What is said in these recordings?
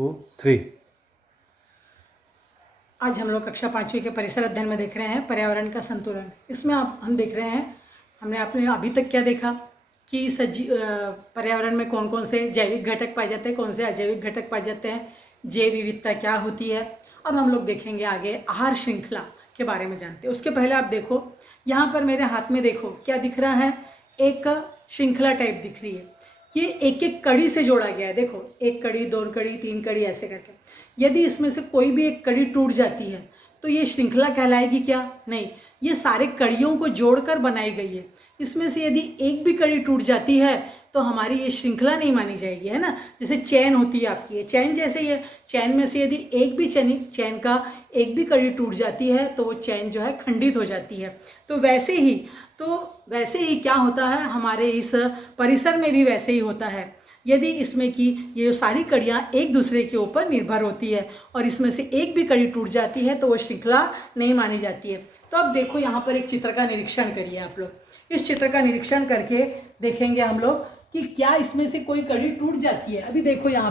2, 3। आज हम लोग कक्षा 5वीं के परिसर अध्ययन में देख रहे हैं पर्यावरण का संतुलन। इसमें हम देख रहे हैं, हमने आपने अभी तक क्या देखा कि पर्यावरण में कौन कौन से जैविक घटक पाए जाते हैं, कौन से अजैविक घटक पाए जाते हैं, जैव विविधता क्या होती है। अब हम लोग देखेंगे आगे आहार श्रृंखला के बारे में जानते हैं। उसके पहले आप देखो, यहाँ पर मेरे हाथ में देखो क्या दिख रहा है, एक श्रृंखला टाइप दिख रही है। ये एक एक कड़ी से जोड़ा गया है। देखो, एक कड़ी, 2 कड़ी, 3 कड़ी, ऐसे करके। यदि इसमें से कोई भी एक कड़ी टूट जाती है तो ये श्रृंखला कहलाएगी क्या? नहीं, ये सारे कड़ियों को जोड़कर बनाई गई है। इसमें से यदि एक भी कड़ी टूट जाती है तो हमारी ये श्रृंखला नहीं मानी जाएगी, है ना। जैसे चैन होती है आपकी, ये चैन जैसे ही है, चैन में से यदि एक भी चैन का एक भी कड़ी टूट जाती है तो वो चैन जो है खंडित हो जाती है। तो वैसे ही क्या होता है, हमारे इस परिसर में भी वैसे ही होता है। यदि इसमें की ये जो सारी कड़ियाँ एक दूसरे के ऊपर निर्भर होती है और इसमें से एक भी कड़ी टूट जाती है तो वो श्रृंखला नहीं मानी जाती है। तो अब देखो, यहाँ पर एक चित्र का निरीक्षण करिए आप लोग। इस चित्र का निरीक्षण करके देखेंगे हम लोग कि क्या इसमें से कोई कड़ी टूट जाती है। अभी देखो यहाँ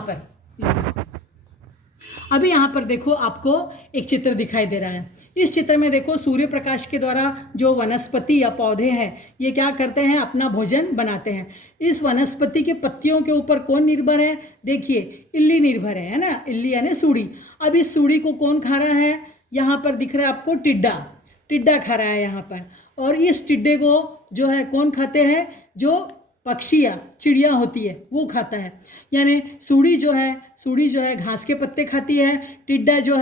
पर देखो, आपको एक चित्र दिखाई दे रहा है। इस चित्र में देखो, सूर्य प्रकाश के द्वारा जो वनस्पति या पौधे हैं ये क्या करते हैं, अपना भोजन बनाते हैं। इस वनस्पति के पत्तियों के ऊपर कौन निर्भर है? देखिए, इल्ली निर्भर है ना, इल्ली यानी सूड़ी। अब इस सूड़ी को कौन खा रहा है? यहाँ पर दिख रहा है आपको टिड्डा खा रहा है यहाँ पर। और इस टिड्डे को जो है कौन खाते हैं? जो पक्षी या चिड़िया होती है वो खाता है। यानी सूड़ी जो है घास के पत्ते खाती है, टिड्डा जो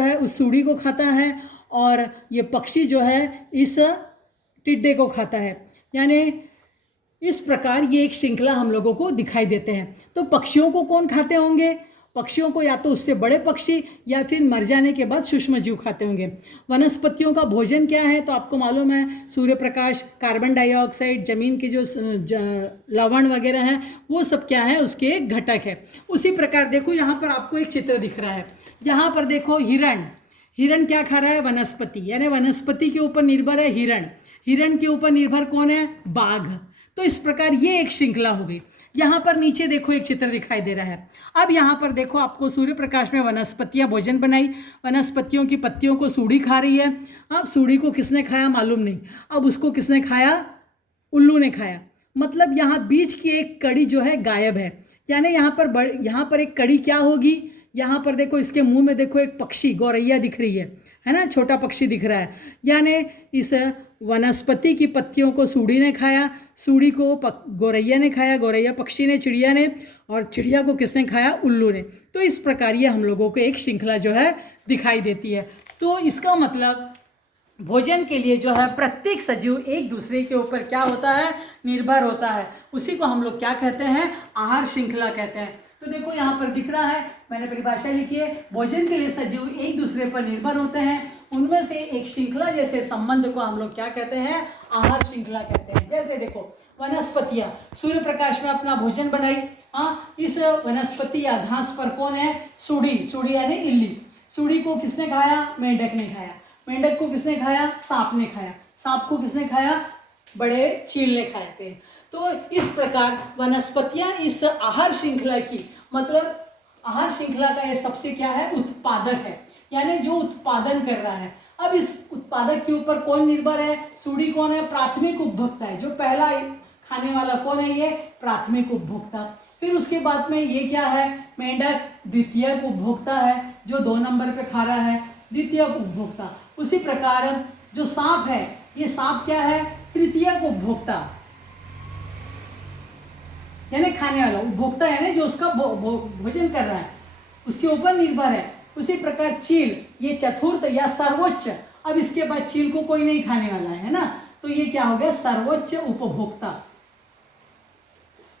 है उस सूड़ी को खाता है, और ये पक्षी जो है इस टिड्डे को खाता है। यानी इस प्रकार ये एक श्रृंखला हम लोगों को दिखाई देते हैं। तो पक्षियों को कौन खाते होंगे? पक्षियों को या तो उससे बड़े पक्षी या फिर मर जाने के बाद सूक्ष्म जीव खाते होंगे। वनस्पतियों का भोजन क्या है? तो आपको मालूम है, सूर्य प्रकाश, कार्बन डाइऑक्साइड, जमीन के जो लवण वगैरह हैं वो सब क्या है, उसके एक घटक है। उसी प्रकार देखो, यहाँ पर आपको एक चित्र दिख रहा है। यहाँ पर देखो, हिरण क्या खा रहा है? वनस्पति, यानी वनस्पति के ऊपर निर्भर है हिरण के ऊपर निर्भर कौन है? बाघ। तो इस प्रकार ये एक श्रृंखला हो गई। यहाँ पर नीचे देखो एक चित्र दिखाई दे रहा है। अब यहाँ पर देखो, आपको सूर्य प्रकाश में वनस्पतियाँ भोजन बनाई, वनस्पतियों की पत्तियों को सूड़ी खा रही है। अब सूड़ी को किसने खाया मालूम नहीं, अब उसको किसने खाया? उल्लू ने खाया। मतलब यहाँ बीच की एक कड़ी जो है गायब है। यानी यहाँ पर एक कड़ी क्या होगी? यहाँ पर देखो, इसके मुंह में देखो एक पक्षी, गौरैया दिख रही है ना, छोटा पक्षी दिख रहा है। यानी इस वनस्पति की पत्तियों को सूड़ी ने खाया, सूड़ी को गौरैया ने खाया, गौरैया पक्षी ने, चिड़िया ने, और चिड़िया को किसने खाया? उल्लू ने। तो इस प्रकार ये हम लोगों को एक श्रृंखला जो है दिखाई देती है। तो इसका मतलब भोजन के लिए जो है प्रत्येक सजीव एक दूसरे के ऊपर क्या होता है? निर्भर होता है। उसी को हम लोग क्या कहते हैं? आहार श्रृंखला कहते हैं। तो देखो, यहाँ पर दिख रहा है, मैंने परिभाषा लिखी है, भोजन के लिए सजीव एक दूसरे पर निर्भर होते हैं। उनमें से एक श्रृंखला जैसे संबंध को हम लोग क्या कहते हैं? आहार श्रृंखला कहते हैं। जैसे देखो, वनस्पतियां सूर्य प्रकाश में अपना भोजन बनाई। इस वनस्पति या घास पर कौन है? सूड़ी यानी इल्ली। सूड़ी को किसने खाया? मेंढक ने खाया। मेंढक को किसने खाया? सांप ने खाया। सांप को किसने खाया? बड़े चील ने खाए थे। तो इस प्रकार वनस्पतियां इस आहार श्रृंखला की, मतलब आहार श्रृंखला का ये सबसे क्या है? उत्पादक है, यानी जो उत्पादन कर रहा है। अब इस उत्पादक के ऊपर कौन निर्भर है? सूड़ी कौन है? प्राथमिक उपभोक्ता है। जो पहला खाने वाला कौन है? ये प्राथमिक उपभोक्ता। फिर उसके बाद में ये क्या है? मेंढक द्वितीयक उपभोक्ता है, जो 2 नंबर पे खा रहा है, द्वितीयक उपभोक्ता। उसी प्रकार जो सांप है, ये सांप क्या है? तृतीयक उपभोक्ता, यानी खाने वाला उपभोक्ता, यानी जो उसका भोजन कर रहा है उसके ऊपर निर्भर है। उसी प्रकार चील, ये चतुर्थ या सर्वोच्च। अब इसके बाद चील को कोई नहीं खाने वाला है ना, तो ये क्या हो गया? सर्वोच्च उपभोक्ता।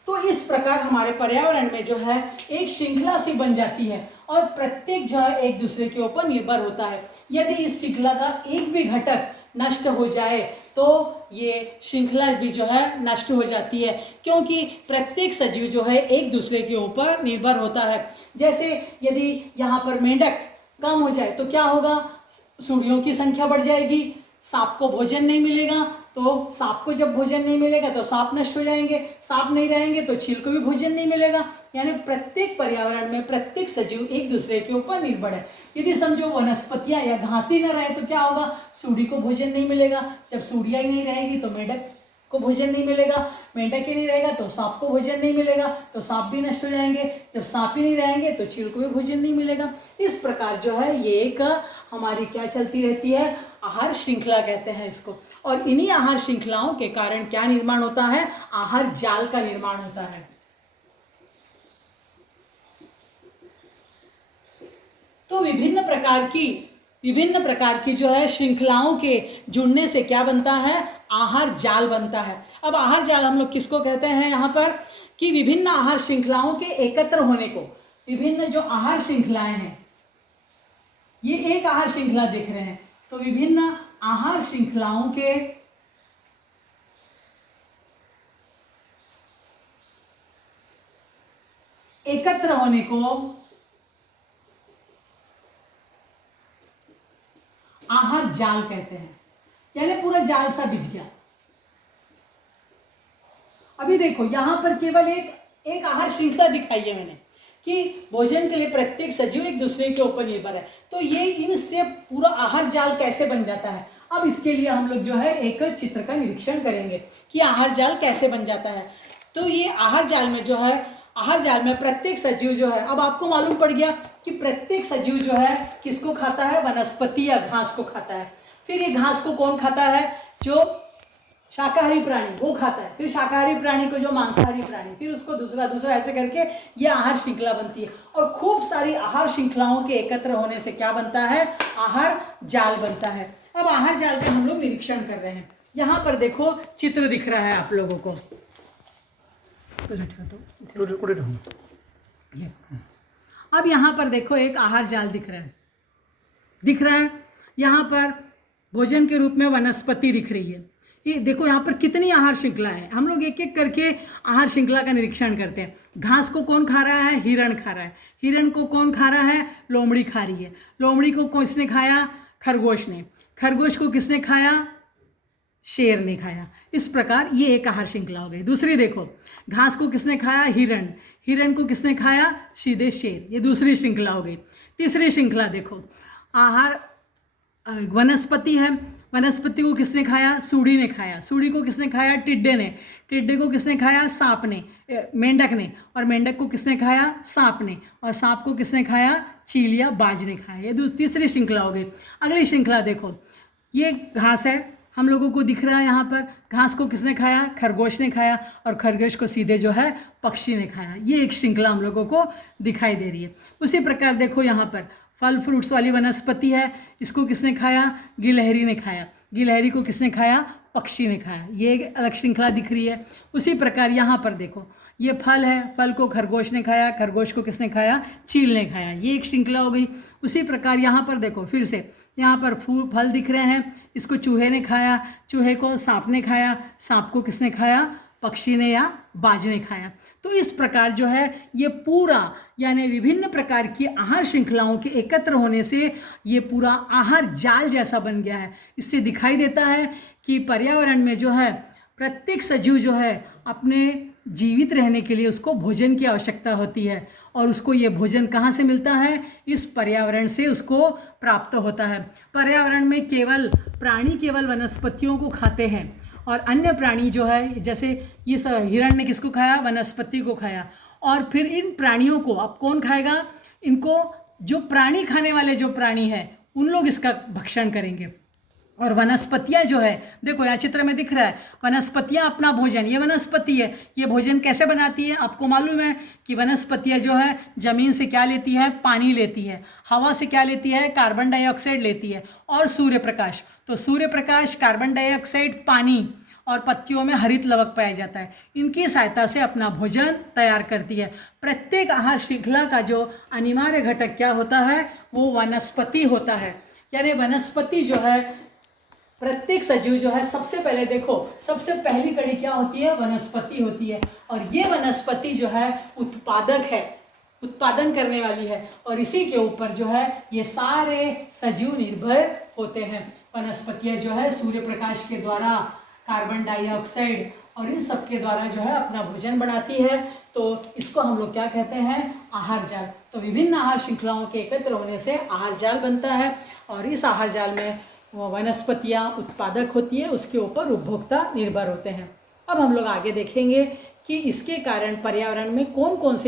तो इस प्रकार हमारे पर्यावरण में जो है एक श्रृंखला सी बन जाती है और प्रत्येक जो है एक दूसरे के ऊपर निर्भर होता है। यदि इस श्रृंखला का एक भी घटक नष्ट हो जाए तो ये श्रृंखला भी जो है नष्ट हो जाती है, क्योंकि प्रत्येक सजीव जो है एक दूसरे के ऊपर निर्भर होता है। जैसे यदि यहाँ पर मेंढक कम हो जाए तो क्या होगा? सूड़ियों की संख्या बढ़ जाएगी, सांप को भोजन नहीं मिलेगा, तो सांप को जब भोजन नहीं मिलेगा तो सांप नष्ट हो जाएंगे, सांप नहीं रहेंगे तो चील को भी भोजन नहीं मिलेगा। यानी प्रत्येक पर्यावरण में प्रत्येक सजीव एक दूसरे के ऊपर निर्भर है। यदि समझो वनस्पतियां या घास ही न रहे तो क्या होगा, सूढ़ी को भोजन नहीं मिलेगा, जब सूढ़ियाँ ही नहीं रहेगी तो मेंढक को भोजन नहीं मिलेगा, मेंढक ही नहीं रहेगा तो सांप को भोजन नहीं मिलेगा, तो सांप भी नष्ट हो जाएंगे, जब सांप ही नहीं रहेंगे तो चील को भी भोजन नहीं मिलेगा। इस प्रकार जो है ये एक हमारी क्या चलती रहती है, आहार श्रृंखला कहते हैं इसको। और इन्हीं आहार श्रृंखलाओं के कारण क्या निर्माण होता है, आहार जाल का निर्माण होता है। तो विभिन्न प्रकार की जो है श्रृंखलाओं के जुड़ने से क्या बनता है, आहार जाल बनता है। अब आहार जाल हम लोग किसको कहते हैं यहाँ पर, कि विभिन्न आहार श्रृंखलाओं के एकत्र होने को, विभिन्न जो आहार श्रृंखलाएं हैं, ये एक आहार श्रृंखला देख रहे हैं, तो विभिन्न आहार श्रृंखलाओं के एकत्र होने को आहार जाल कहते हैं। यानी पूरा जाल सा बिछ गया। अभी देखो यहां पर केवल एक आहार श्रृंखला दिखाई है मैंने, कि भोजन के लिए प्रत्येक सजीव एक दूसरे के ऊपर निर्भर है। तो ये इनसे पूरा आहार जाल कैसे बन जाता है। अब इसके लिए हम लोग जो है एक चित्र का निरीक्षण करेंगे कि आहार जाल कैसे बन जाता है। तो ये आहार जाल में जो है, आहार जाल में प्रत्येक सजीव जो है, अब आपको मालूम पड़ गया कि प्रत्येक सजीव जो है किसको खाता है, वनस्पति या घास को खाता है। फिर ये घास को कौन खाता है, जो शाकाहारी प्राणी वो खाता है, फिर शाकाहारी प्राणी को जो मांसाहारी प्राणी, फिर उसको दूसरा ऐसे करके ये आहार श्रृंखला बनती है। और खूब सारी आहार श्रृंखलाओं के एकत्र होने से क्या बनता है, आहार जाल बनता है। अब आहार जाल का हम लोग निरीक्षण कर रहे हैं। यहाँ पर देखो चित्र दिख रहा है आप लोगों को, अब यहाँ पर देखो एक आहार जाल दिख रहा है। यहाँ पर भोजन के रूप में वनस्पति दिख रही है। ये देखो यहाँ पर कितनी आहार श्रृंखला है। हम लोग एक एक करके आहार श्रृंखला का निरीक्षण करते हैं। घास को कौन खा रहा है, हिरण खा रहा है। हिरण को कौन खा रहा है, लोमड़ी खा रही है। लोमड़ी को किसने खाया, खरगोश ने। खरगोश को किसने खाया, शेर ने खाया। इस प्रकार ये एक आहार श्रृंखला हो गई। दूसरी देखो, घास को किसने खाया, हिरण। हिरण को किसने खाया, सीधे शेर। ये दूसरी श्रृंखला हो गई। तीसरी श्रृंखला देखो, आहार वनस्पति है। वनस्पति को किसने खाया, सूढ़ी ने खाया। सूढ़ी को किसने खाया, टिड्डे ने। टिड्डे को किसने खाया, सांप ने, मेंढक ने। और मेंढक को किसने खाया, सांप ने। और सांप को किसने खाया, चील या बाज ने खाया। ये तीसरी श्रृंखला हो गई। अगली श्रृंखला देखो, ये घास है, हम लोगों को दिख रहा है यहाँ पर। घास को किसने खाया, खरगोश ने खाया। और खरगोश को सीधे जो है पक्षी ने खाया। ये एक श्रृंखला हम लोगों को दिखाई दे रही है। उसी प्रकार देखो यहाँ पर फल फ्रूट्स वाली वनस्पति है, इसको किसने खाया, गिलहरी ने खाया। गिलहरी को किसने खाया, पक्षी ने खाया। ये एक अलग श्रृंखला दिख रही है। उसी प्रकार यहाँ पर देखो, ये फल है, फल को खरगोश ने खाया। खरगोश को किसने खाया, चील ने खाया। ये एक श्रृंखला हो गई। उसी प्रकार यहाँ पर देखो, फिर से यहाँ पर फल दिख रहे हैं, इसको चूहे ने खाया। चूहे को सांप ने खाया। सांप को किसने खाया, पक्षी ने या बाज ने खाया। तो इस प्रकार जो है ये पूरा, यानी विभिन्न प्रकार की आहार श्रृंखलाओं के एकत्र होने से ये पूरा आहार जाल जैसा बन गया है। इससे दिखाई देता है कि पर्यावरण में जो है प्रत्येक सजीव जो है अपने जीवित रहने के लिए उसको भोजन की आवश्यकता होती है। और उसको ये भोजन कहाँ से मिलता है, इस पर्यावरण से उसको प्राप्त होता है। पर्यावरण में प्राणी केवल वनस्पतियों को खाते हैं, और अन्य प्राणी जो है, जैसे ये हिरण ने किसको खाया, वनस्पति को खाया। और फिर इन प्राणियों को अब कौन खाएगा, इनको जो प्राणी खाने वाले जो प्राणी हैं उन लोग इसका भक्षण करेंगे। और वनस्पतियाँ जो है, देखो यहाँ चित्र में दिख रहा है, वनस्पतियाँ अपना भोजन, ये वनस्पति है, ये भोजन कैसे बनाती है। आपको मालूम है कि वनस्पतियाँ जो है ज़मीन से क्या लेती है, पानी लेती है। हवा से क्या लेती है, कार्बन डाइऑक्साइड लेती है। और सूर्य प्रकाश, तो सूर्य प्रकाश, कार्बन डाइऑक्साइड, पानी और पत्तियों में हरित लवक पाया जाता है। इनकी सहायता से अपना भोजन तैयार करती है। प्रत्येक आहार श्रृंखला का जो अनिवार्य घटक क्या होता है, वो वनस्पति होता है। यानी वनस्पति जो है, प्रत्येक सजीव जो है, सबसे पहले देखो, सबसे पहली कड़ी क्या होती है, वनस्पति होती है। और ये वनस्पति जो है उत्पादक है, उत्पादन करने वाली है। और इसी के ऊपर जो है ये सारे सजीव निर्भर होते हैं। वनस्पतियाँ जो है सूर्य प्रकाश के द्वारा कार्बन डाइऑक्साइड और इन सब के द्वारा जो है अपना भोजन बनाती है। तो इसको हम लोग क्या कहते हैं, आहार जाल। तो विभिन्न आहार श्रृंखलाओं के एकत्र होने से आहार जाल बनता है और इस आहार जाल में वो वनस्पतियाँ उत्पादक होती है, उसके ऊपर उपभोक्ता निर्भर होते हैं। अब हम लोग आगे देखेंगे कि इसके कारण पर्यावरण में कौन कौन से